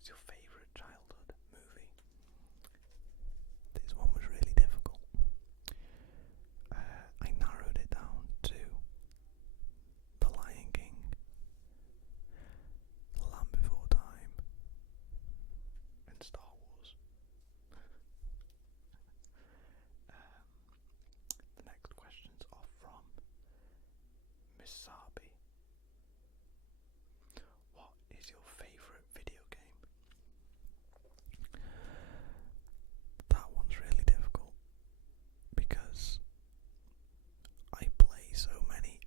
was your favourite childhood movie? This one was really difficult. I narrowed it down to The Lion King, The Land Before Time, and Star Wars. The next questions are from Miss Sabi. What is your favourite video game? That one's really difficult because I play so many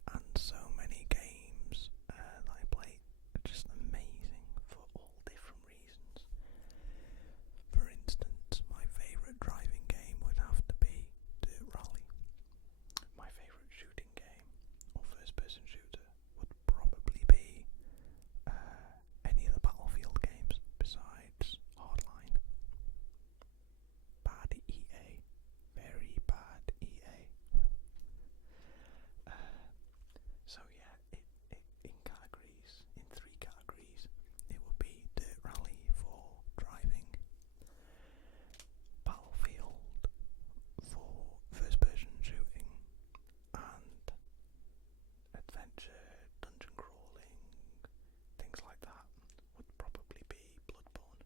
games that I play are just amazing for all different reasons. For instance, my favourite driving game would have to be Dirt Rally. My favourite shooting game or first person shooter would probably be any of the Battlefield games besides Hardline. Bad EA. Very bad EA. So yeah, in three categories, it would be Dirt Rally for driving, Battlefield for first person shooting, and adventure, dungeon crawling, things like that would probably be Bloodborne.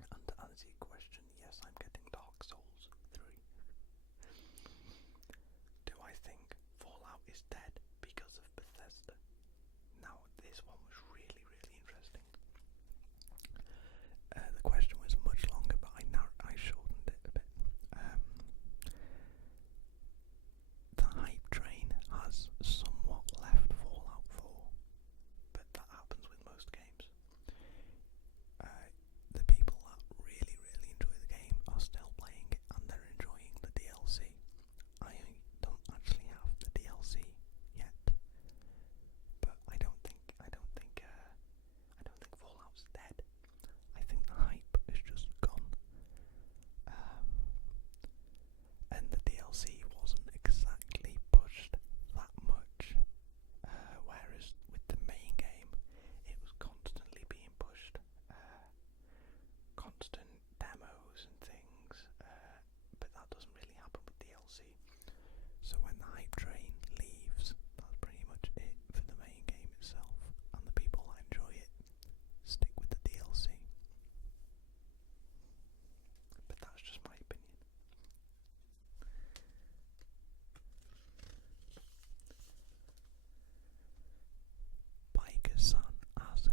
And to answer your question, yes, I'm getting Dark Souls 3. Do I think Fallout is dead because of Bethesda? Now, this one was really, really interesting. The question was much longer, but I shortened it a bit. The hype train has somewhat left Fallout 4, but that happens with most games. The people that really, really enjoy the game are still playing it and they're enjoying the DLC. I don't actually have the DLC yet, but I don't think Fallout's dead. I think the hype is just gone. And the DLC wasn't exactly pushed that much, whereas with the main game, it was constantly being pushed. Constant demos and things, but that doesn't really happen with DLC. So when the hype train leaves, that's pretty much it for the main game itself, and the people that enjoy it stick with the DLC. But that's just my opinion. Biker-san asked,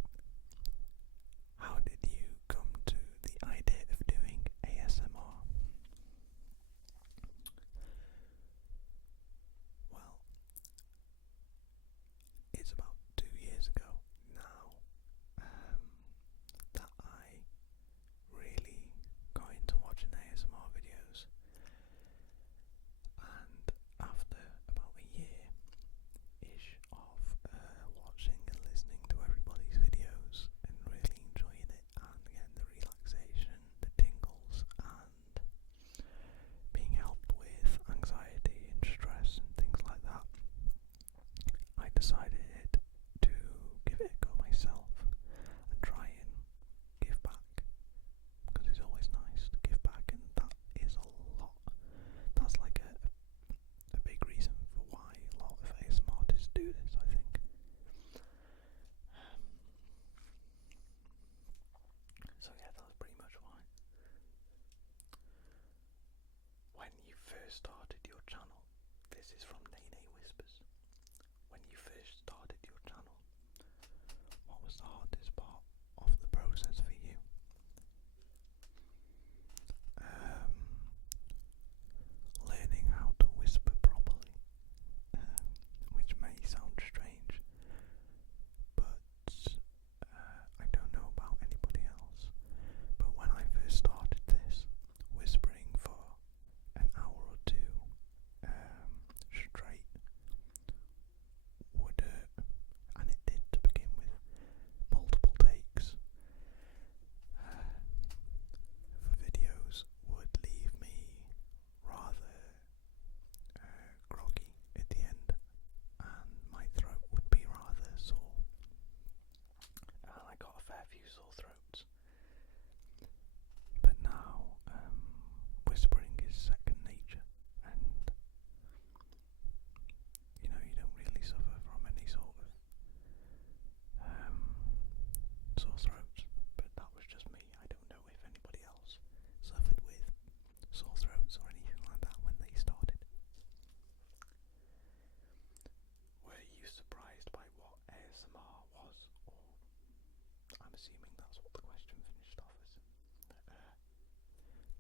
how did you come to the idea of doing ASMR? Well, it's about 2 years ago now that I really got into watching ASMR videos, and after about a year-ish of watching and listening to everybody's videos and really enjoying it and getting the relaxation, the tingles, and being helped with anxiety and stress and things like that, I decided to give it a go myself and try and give back, because it's always nice to give back, and that is a lot. That's like a big reason for why a lot of ASMR artists do this, I think. So yeah, that's pretty much why. When you first started your channel, this is from Nene Whispers. When you first started your channel, what was the hardest part of the process for you? Learning how to whisper properly, which may sound strange, but I don't know about anybody else, but when I first started this, whispering for an hour or two straight would hurt, and it did to begin with, multiple takes, assuming that's what the question finished off as.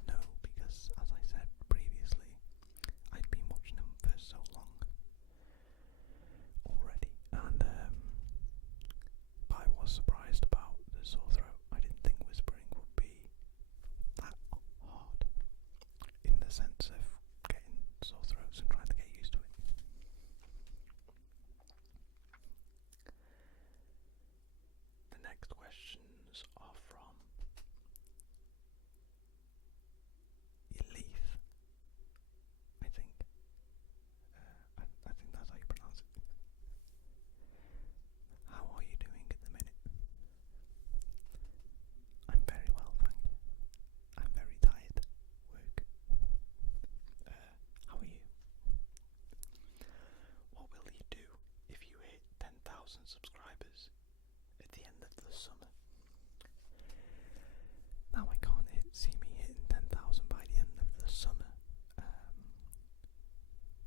No, because as I said previously, I'd been watching them for so long already, and I was surprised about the sore throat. I didn't think whispering would be that hard, in the sense of getting sore throats and trying to get used to it. The next questions are from Elif, I think. I think that's how you pronounce it. How are you doing at the minute? I'm very well, thank you. I'm very tired. Work. How are you? What will you do if you hit 10,000 subscribers at the end of the summer? Now I can't see me hitting 10,000 by the end of the summer.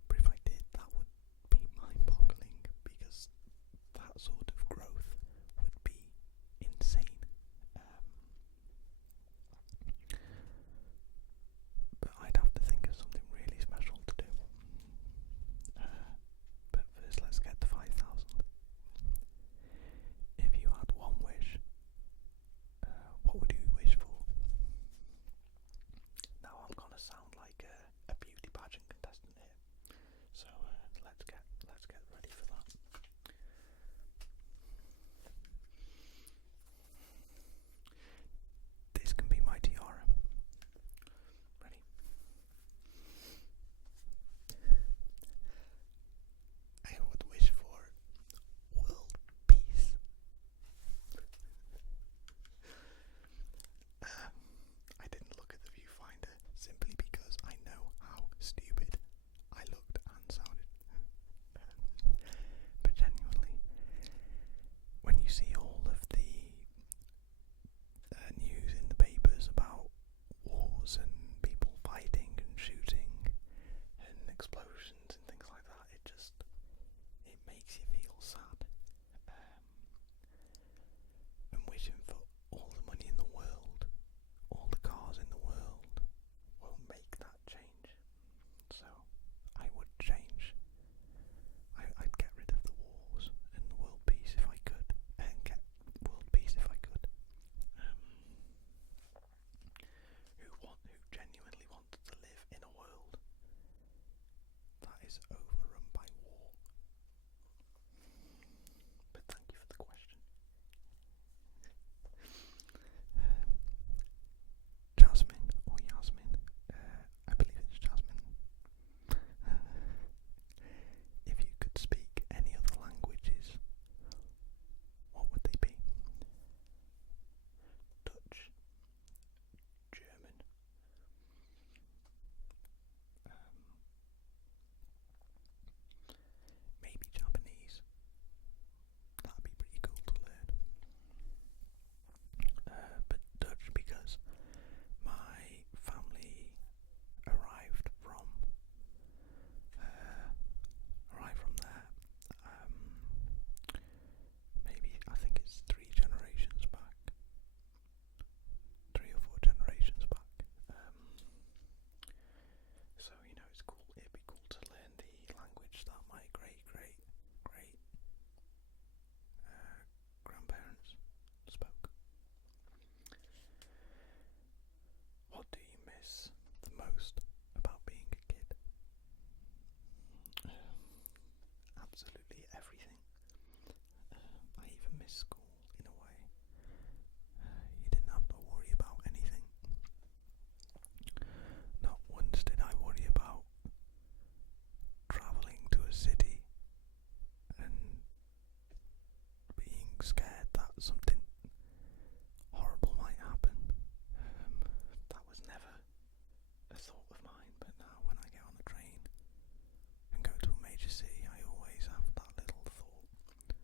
But if I did, that would be mind-boggling, because that sort of growth would be insane. But I'd have to think of something really special to do. But first, let's get to 5,000. If you had one wish, what would you wish for? Now I'm gonna sound like a beauty pageant contestant here, so let's get ready for that. This can be my tiara. Ready? I would wish for world peace. I didn't look at the viewfinder simply because I know how stupid I looked and sounded. But genuinely, when you see all of the news in the papers about wars and people fighting and shooting and explosions and things like that, it makes you feel sad. And wishing for all the money in the world, all the cars in the world, won't make that change. So I would change. I'd get rid of the wars and the world peace if I could, and get world peace if I could. Who genuinely wanted to live in a world that is overrun by war? But thank you for the question. Jasmine or Yasmin, I believe it's Jasmine. If you could speak any other languages, what would they be? Dutch, German, maybe Japanese. That'd be pretty cool to learn. But Dutch, because my family arrived from there. Maybe, I think it's 3 generations back. 3 or 4 generations back. So, it's cool. It'd be cool to learn the language that my great grandparents spoke. What do you miss the most about being a kid? Absolutely everything. I even miss school in a way. You didn't have to worry about anything. Not once did I worry about travelling to a city and being scared that something horrible might happen. That was never a thought of mine, but now when I get on a train and go to a major city, I always have that little thought.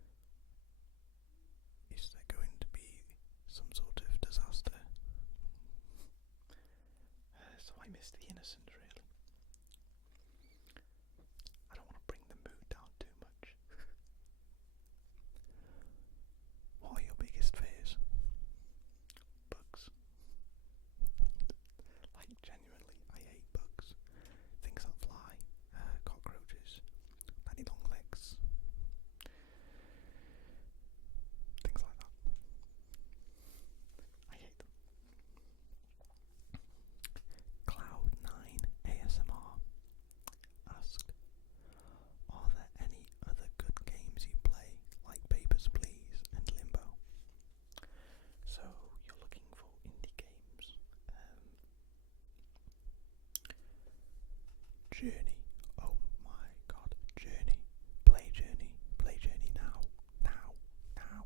Journey. Oh my god, Journey. Play Journey. Play Journey now. Now. Now.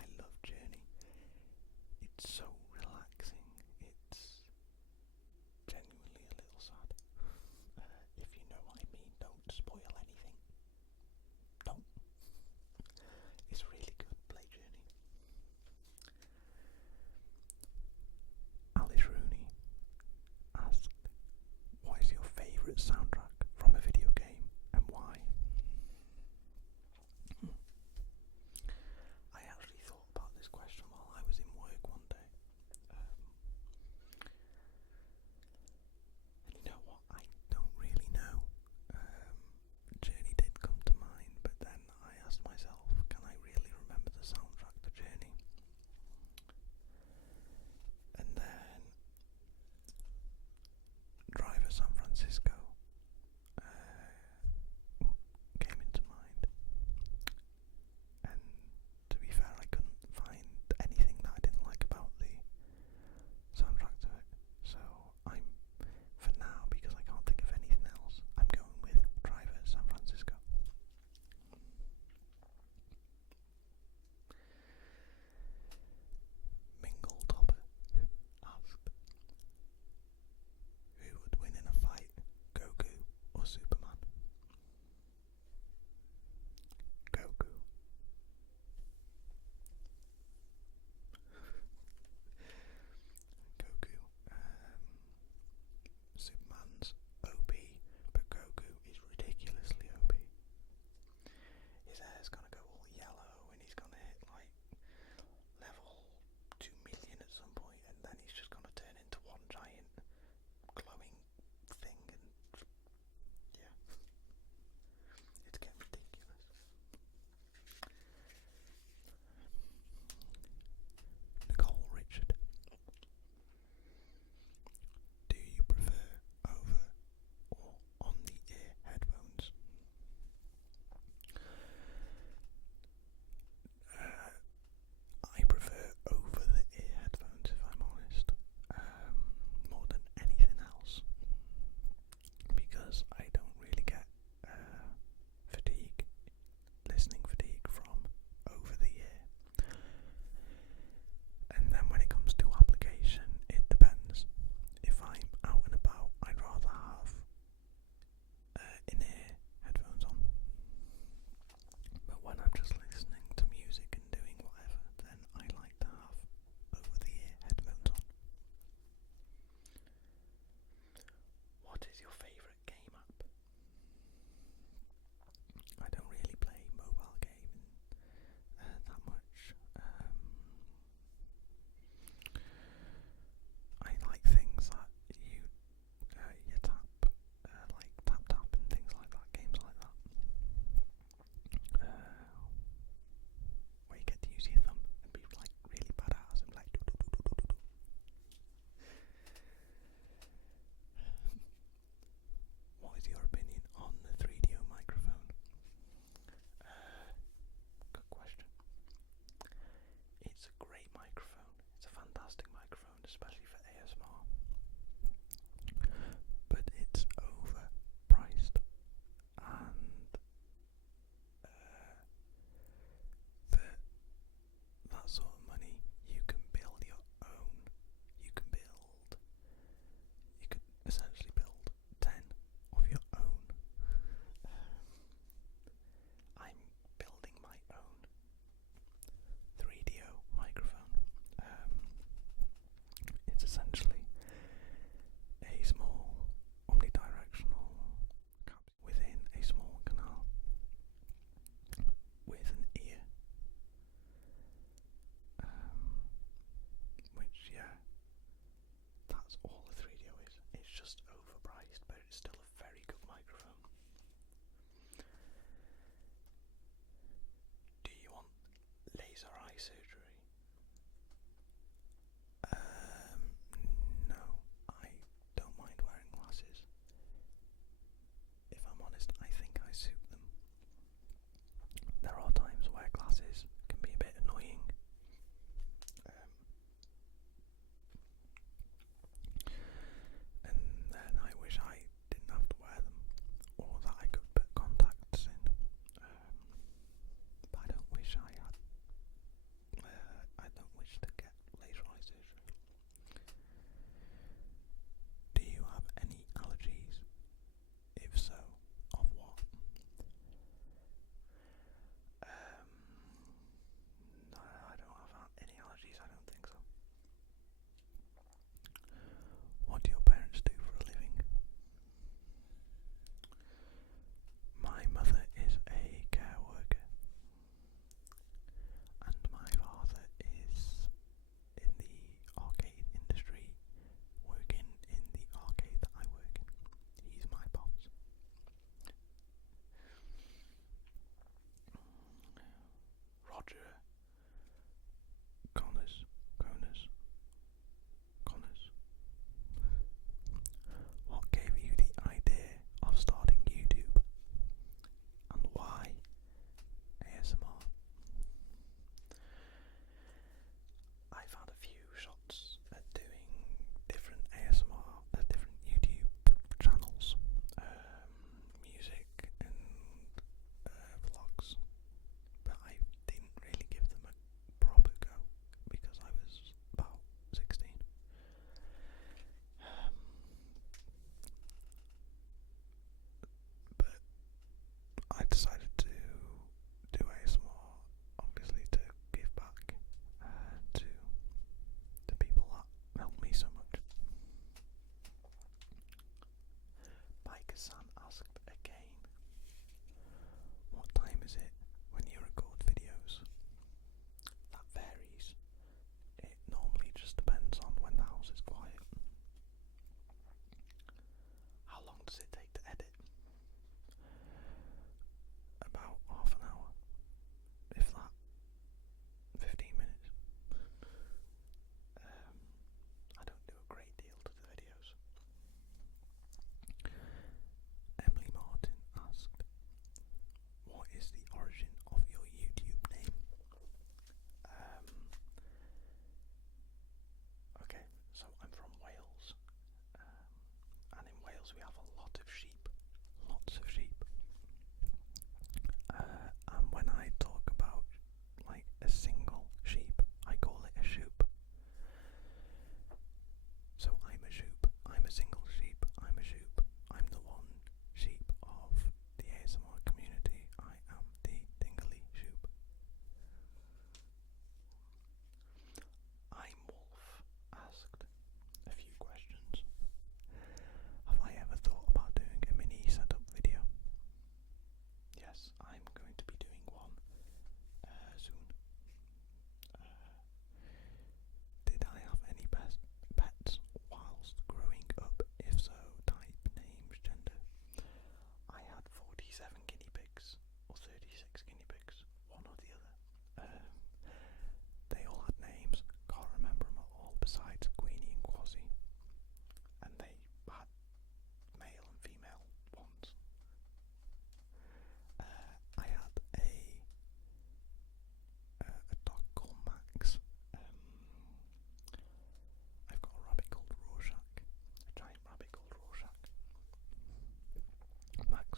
I love Journey. It's so relaxing. It's genuinely a little sad. If you know what I mean, don't spoil anything. Don't. It's really good. Play Journey. Alice Rooney asked, what is your favourite soundtrack from a video game and why? I actually thought about this question while I was in work one day. And you know what? I don't really know. Journey did come to mind, but then I asked myself, can I really remember the soundtrack to Journey? And then Driver San Francisco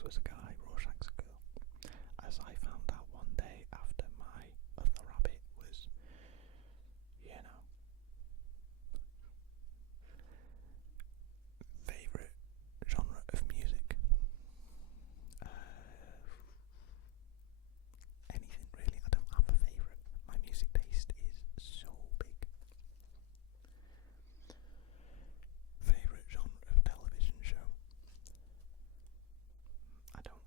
was a guy, Rorschach's a girl. As I found out one day after my other rabbit was, favourite genre of music. Anything really. I don't have a favourite. My music taste is so big. Favourite genre of television show? I don't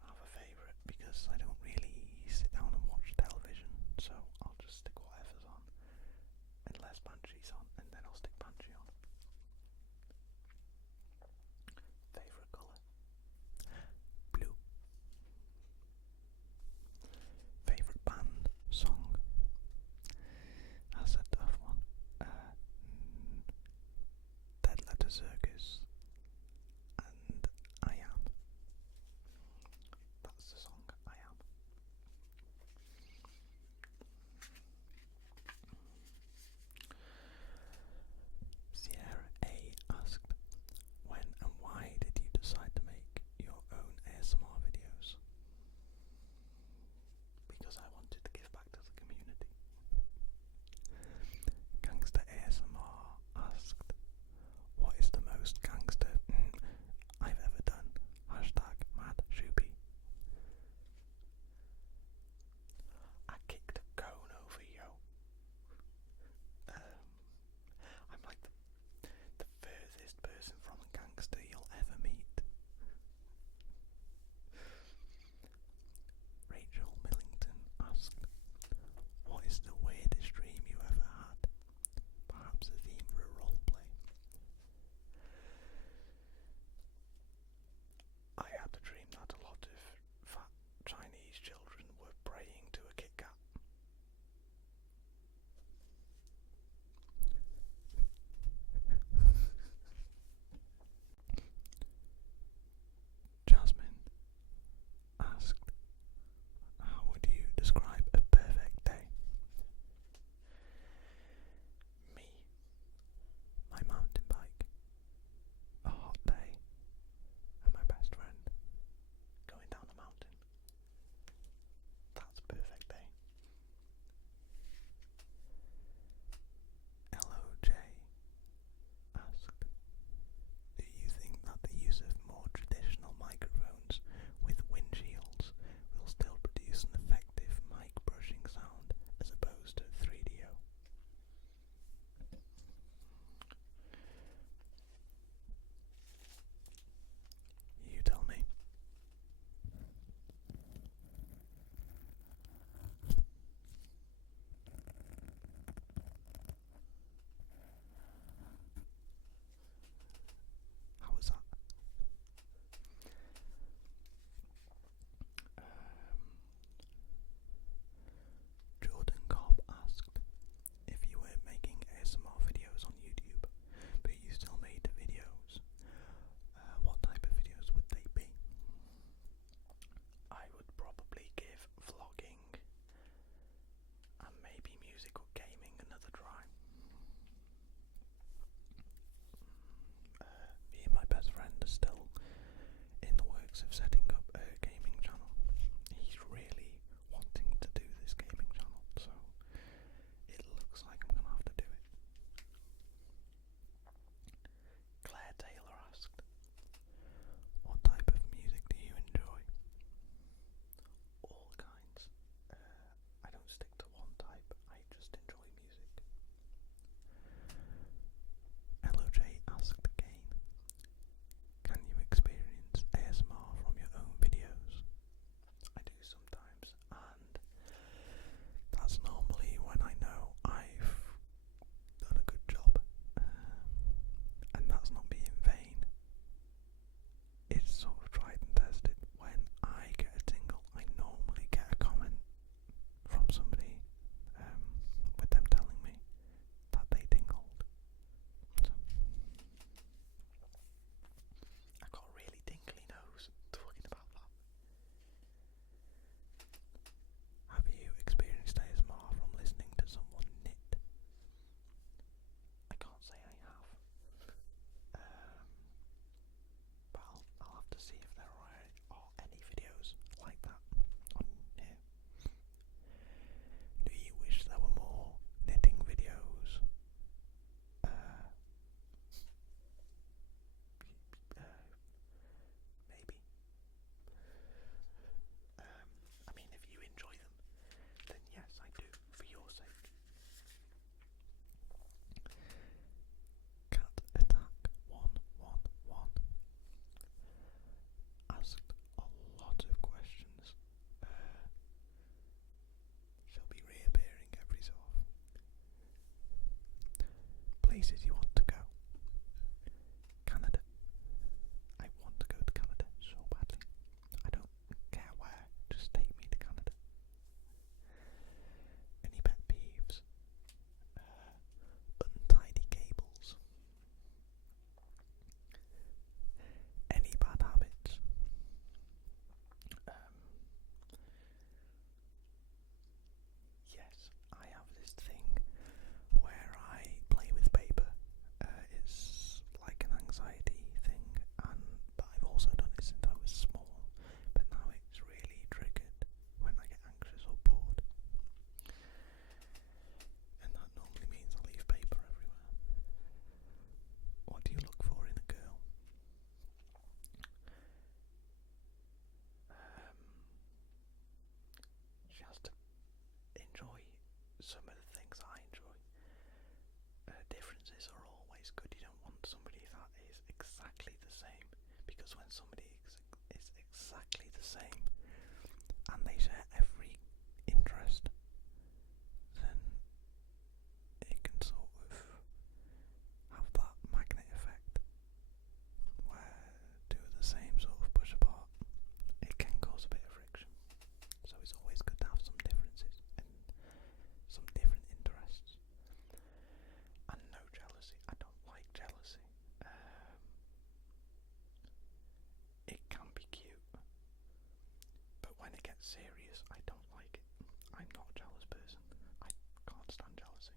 when it gets serious, I don't like it. I'm not a jealous person. I can't stand jealousy.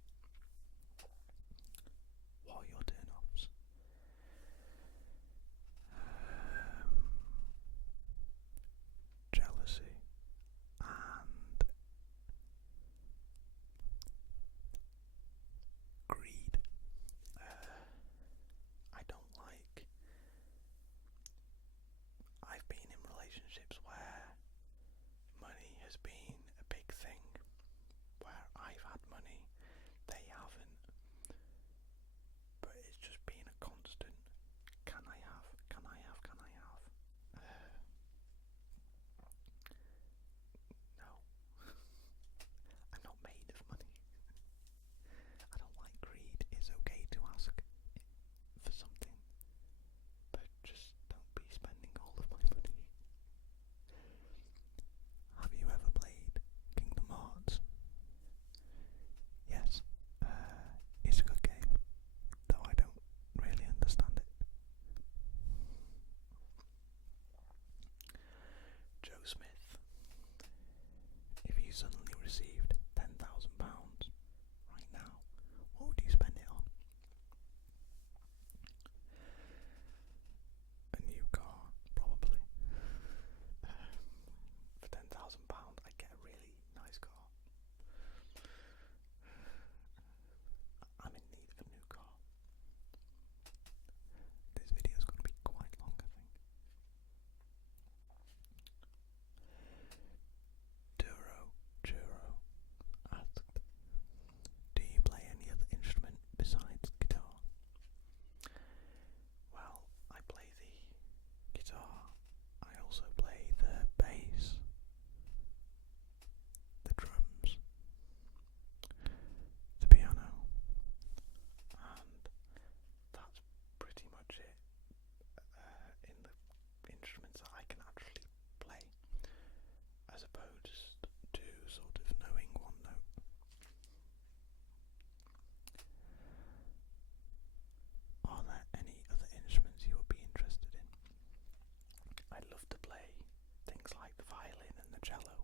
What are your turn-offs? Jealousy and greed. I don't like. I've been in relationships where money has been a big thing, where I've had money, they haven't, but it's just been a constant. Can I have? Can I have? Can I have? No. I'm not made of money. I don't like greed. It's okay to ask for something, but just don't be spending all of my money. Have you ever played Kingdom Hearts? Yes. It's a good game, though I don't really understand it. Joe Smith. If you suddenly received £10,000 right now, what would you spend it on? A new car, probably. For £10,000, I'd get a really nice car. I'm in need of a new car. This video's going to be quite long, I think. Churro asked, do you play any other instrument besides guitar? Well, I play the guitar. I also play the bass, the drums, the piano, and that's pretty much it in the instruments that I can actually play, as opposed to sort of knowing one note. Are there any other instruments you would be interested in? I'd love to play things like the violin and the cello.